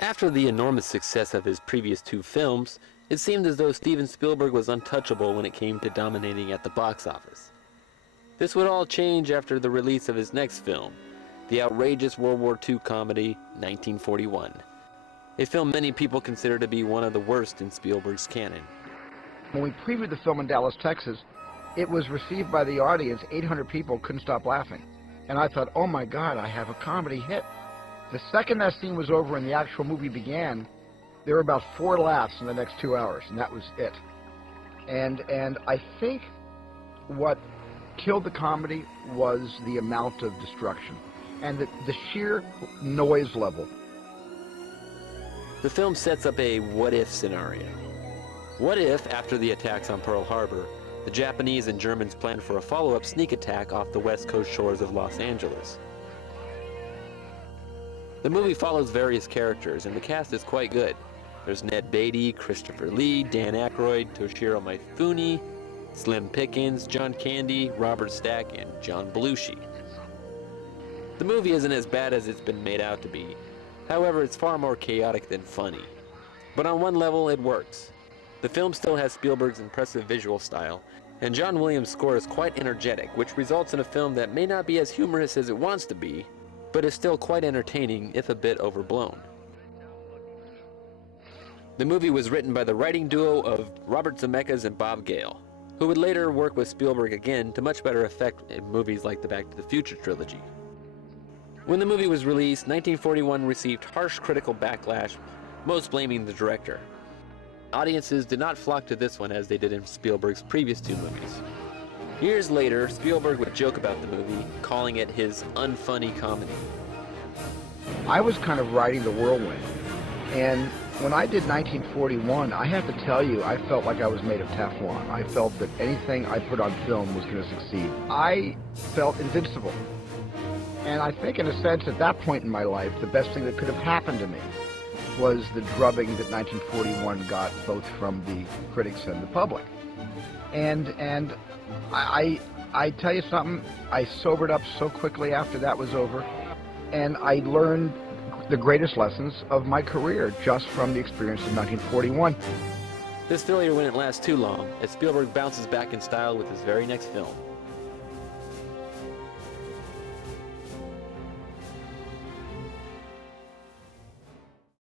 After the enormous success of his previous two films, it seemed as though Steven Spielberg was untouchable when it came to dominating at the box office. This would all change after the release of his next film, the outrageous World War II comedy 1941, a film many people consider to be one of the worst in Spielberg's canon. When we previewed the film in Dallas, Texas, it was received by the audience. 800 people couldn't stop laughing. And I thought, oh my God, I have a comedy hit. The second that scene was over and the actual movie began, there were about 4 laughs in the next 2 hours, and that was it. And I think what killed the comedy was the amount of destruction and the sheer noise level. The film sets up a what-if scenario. What if, after the attacks on Pearl Harbor, the Japanese and Germans planned for a follow-up sneak attack off the west coast shores of Los Angeles? The movie follows various characters, and the cast is quite good. There's Ned Beatty, Christopher Lee, Dan Aykroyd, Toshiro Mifune, Slim Pickens, John Candy, Robert Stack, and John Belushi. The movie isn't as bad as it's been made out to be. However, it's far more chaotic than funny. But on one level, it works. The film still has Spielberg's impressive visual style, and John Williams' score is quite energetic, which results in a film that may not be as humorous as it wants to be, but is still quite entertaining, if a bit overblown. The movie was written by the writing duo of Robert Zemeckis and Bob Gale, who would later work with Spielberg again to much better effect in movies like the Back to the Future trilogy. When the movie was released, 1941 received harsh critical backlash, most blaming the director. Audiences did not flock to this one as they did in Spielberg's previous 2 movies. Years later, Spielberg would joke about the movie, calling it his unfunny comedy. I was kind of riding the whirlwind, and when I did 1941, I have to tell you, I felt like I was made of Teflon. I felt that anything I put on film was going to succeed. I felt invincible. And I think, in a sense, at that point in my life, the best thing that could have happened to me was the drubbing that 1941 got both from the critics and the public. And I tell you something, I sobered up so quickly after that was over, and I learned the greatest lessons of my career just from the experience of 1941. This failure wouldn't last too long, as Spielberg bounces back in style with his very next film,